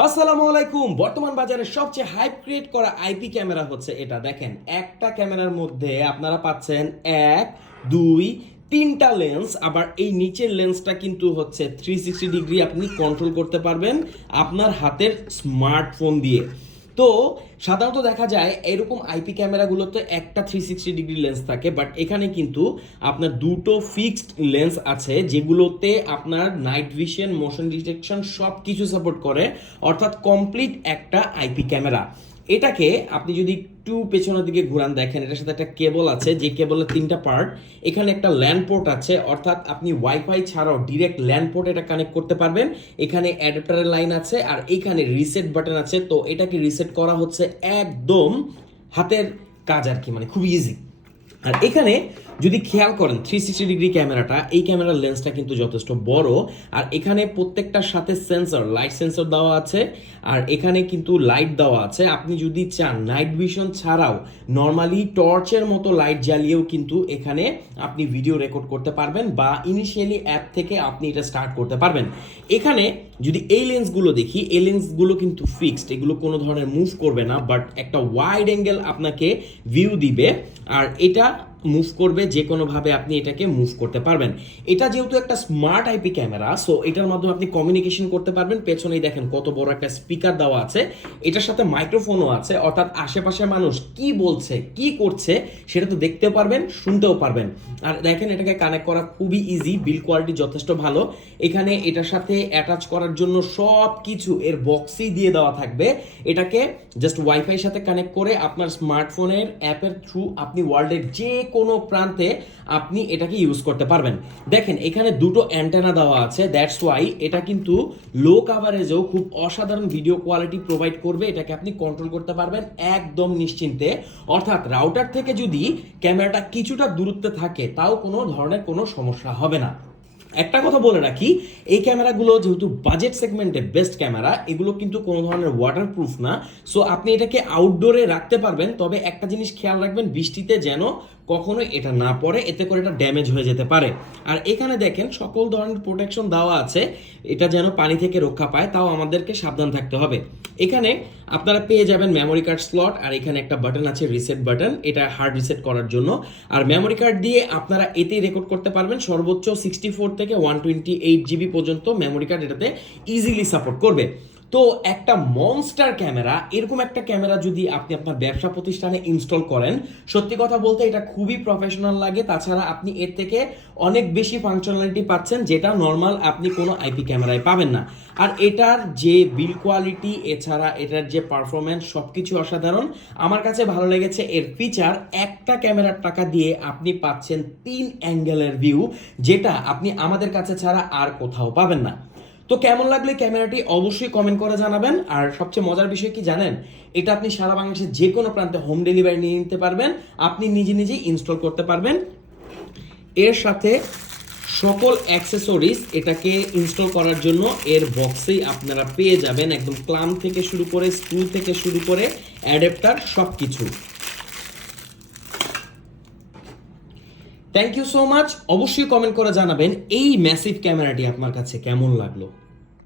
আসসালামু আলাইকুম। বর্তমান বাজারে সবচেয়ে হাইপ ক্রিয়েট করা আইপি ক্যামেরা হচ্ছে এটা। দেখেন, একটা ক্যামেরার মধ্যে আপনারা পাচ্ছেন এক, দুই, তিনটা লেন্স। আবার এই নিচের লেন্সটা কিন্তু হচ্ছে 360 ডিগ্রি আপনি কন্ট্রোল করতে পারবেন আপনার হাতের স্মার্টফোন দিয়ে। তো সাধারণত দেখা যায় এরকম আইপি ক্যামেরাগুলোতে একটা 360 ডিগ্রি লেন্স থাকে, বাট এখানে কিন্তু আপনার দুটো ফিক্সড লেন্স আছে যেগুলোতে আপনার নাইট ভিশন, মোশন ডিটেকশন সব কিছু সাপোর্ট করে, অর্থাৎ কমপ্লিট একটা আইপি ক্যামেরা। এটাকে আপনি যদি একটু পেছনের দিকে ঘুরান, দেখেন এটার সাথে একটা কেবল আছে, যে কেবলের তিনটা পার্ট। এখানে একটা ল্যান্ড পোর্ট আছে, অর্থাৎ আপনি ওয়াইফাই ছাড়াও ডিরেক্ট ল্যান্ড পোর্ট এটা কানেক্ট করতে পারবেন। এখানে অ্যাডাপ্টারের লাইন আছে, আর এইখানে রিসেট বাটন আছে। তো এটাকে রিসেট করা হচ্ছে একদম হাতের কাজ আর কি, মানে খুব ইজি। আর এখানে যদি খেয়াল করেন 360 ডিগ্রি ক্যামেরাটা, এই ক্যামেরার লেন্সটা কিন্তু যথেষ্ট বড়। আর এখানে প্রত্যেকটার সাথে সেন্সর, লাইট সেন্সর দেওয়া আছে। আর এখানে কিন্তু লাইট দেওয়া আছে। আপনি যদি চান নাইট ভিশন ছাড়াও নর্মালি টর্চের মতো লাইট জ্বালিয়েও কিন্তু এখানে আপনি ভিডিও রেকর্ড করতে পারবেন, বা ইনিশিয়ালি অ্যাপ থেকে আপনি এটা স্টার্ট করতে পারবেন। এখানে যদি এই লেন্সগুলো দেখি, এই লেন্সগুলো কিন্তু ফিক্সড, এগুলো কোনো ধরনের মুভ করবে না, বাট একটা ওয়াইড অ্যাঙ্গেল আপনাকে ভিউ দিবে। আর এটা মুভ করবে, যে কোনোভাবে আপনি এটাকে মুভ করতে পারবেন। এটা যেহেতু একটা স্মার্ট আইপি ক্যামেরা, সো এটার মাধ্যমে আপনি কমিউনিকেশন করতে পারবেন। পেছনেই দেখেন কত বড় একটা স্পিকার দেওয়া আছে, এটার সাথে মাইক্রোফোনও আছে, অর্থাৎ আশেপাশের মানুষ কি বলছে, কি করছে সেটা তো দেখতেও পারবেন, শুনতেও পারবেন। আর দেখেন এটাকে কানেক্ট করা খুবই ইজি, বিল কোয়ালিটি যথেষ্ট ভালো। এখানে এটার সাথে অ্যাটাচ করার জন্য সব কিছু এর বক্সেই দিয়ে দেওয়া থাকবে। এটাকে জাস্ট ওয়াইফাইয়ের সাথে কানেক্ট করে আপনার স্মার্টফোনের অ্যাপের থ্রু আপনি ওয়ার্ল্ডের যে কোনো প্রান্তে আপনি এটাকে ইউজ করতে পারবেন। দেখেন এখানে দুটো অ্যান্টেনা দেওয়া আছে, দ্যাটস ওয়াই এটা কিন্তু লো কাভারেজেও খুব অসাধারণ ভিডিও কোয়ালিটি প্রোভাইড করবে। এটাকে আপনি কন্ট্রোল করতে পারবেন একদম নিশ্চিন্তে। অর্থাৎ রাউটার থেকে যদি ক্যামেরাটা কিছুটা দূরত্বে থাকে, তাও কোনো ধরনের কোনো সমস্যা হবে না। একটা কথা বলে রাখি, এই ক্যামেরাগুলো যেহেতু বাজেট সেগমেন্টে বেস্ট ক্যামেরা, এগুলো কিন্তু কোনো ধরনের ওয়াটারপ্রুফ না। সো আপনি এটাকে আউটডোরে রাখতে পারবেন, তবে একটা জিনিস খেয়াল রাখবেন, বৃষ্টিতে যেন কখনোই এটা না পড়ে, এতে করে এটা ড্যামেজ হয়ে যেতে পারে। আর এখানে দেখেন সকল ধরনের প্রোটেকশন দেওয়া আছে, এটা যেন পানি থেকে রক্ষা পায়, তাও আমাদেরকে সাবধান থাকতে হবে। এখানে আপনারা পেয়ে যাবেন মেমোরি কার্ড স্লট, আর এখানে একটা বাটন আছে রিসেট বাটন, এটা হার্ড রিসেট করার জন্য। আর মেমোরি কার্ড দিয়ে আপনারা এতেই রেকর্ড করতে পারবেন। সর্বোচ্চ 64 থেকে 128 জিবি পর্যন্ত মেমোরি কার্ড এটাতে ইজিলি সাপোর্ট করবে। তো একটা মনস্টার ক্যামেরা, এরকম একটা ক্যামেরা যদি আপনি আপনার ব্যবসা প্রতিষ্ঠানে ইনস্টল করেন, সত্যি কথা বলতে এটা খুবই প্রফেশনাল লাগে। তাছাড়া আপনি এর থেকে অনেক বেশি ফাংশনালিটি পাচ্ছেন, যেটা নর্মাল আপনি কোনো আইপি ক্যামেরায় পাবেন না। আর এটার যে বিল কোয়ালিটি, এছাড়া এটার যে পারফরমেন্স, সব কিছু অসাধারণ। আমার কাছে ভালো লেগেছে এর ফিচার, একটা ক্যামেরার টাকা দিয়ে আপনি পাচ্ছেন 3 অ্যাঙ্গেলের ভিউ, যেটা আপনি আমাদের কাছে ছাড়া আর কোথাও পাবেন না। তো কেমন লাগলে ক্যামেরাটি অবশ্যই কমেন্ট করে জানাবেন। আর সবচেয়ে মজার বিষয় কি জানেন, এটা আপনি সারা বাংলাদেশের যে কোনো প্রান্তে হোম ডেলিভারি নিয়ে নিতে পারবেন, আপনি নিজে নিজেই ইনস্টল করতে পারবেন। এর সাথে সকল অ্যাক্সেসরিজ এটাকে ইনস্টল করার জন্য এর বক্সেই আপনারা পেয়ে যাবেন, একদম ক্লাম্প থেকে শুরু করে, স্ক্রু থেকে শুরু করে, অ্যাডাপ্টার সব কিছু। Thank you so much. অবশ্যই কমেন্ট করে জানাবেন এই ম্যাসিভ ক্যামেরাটি আপনার কাছে কেমন লাগলো।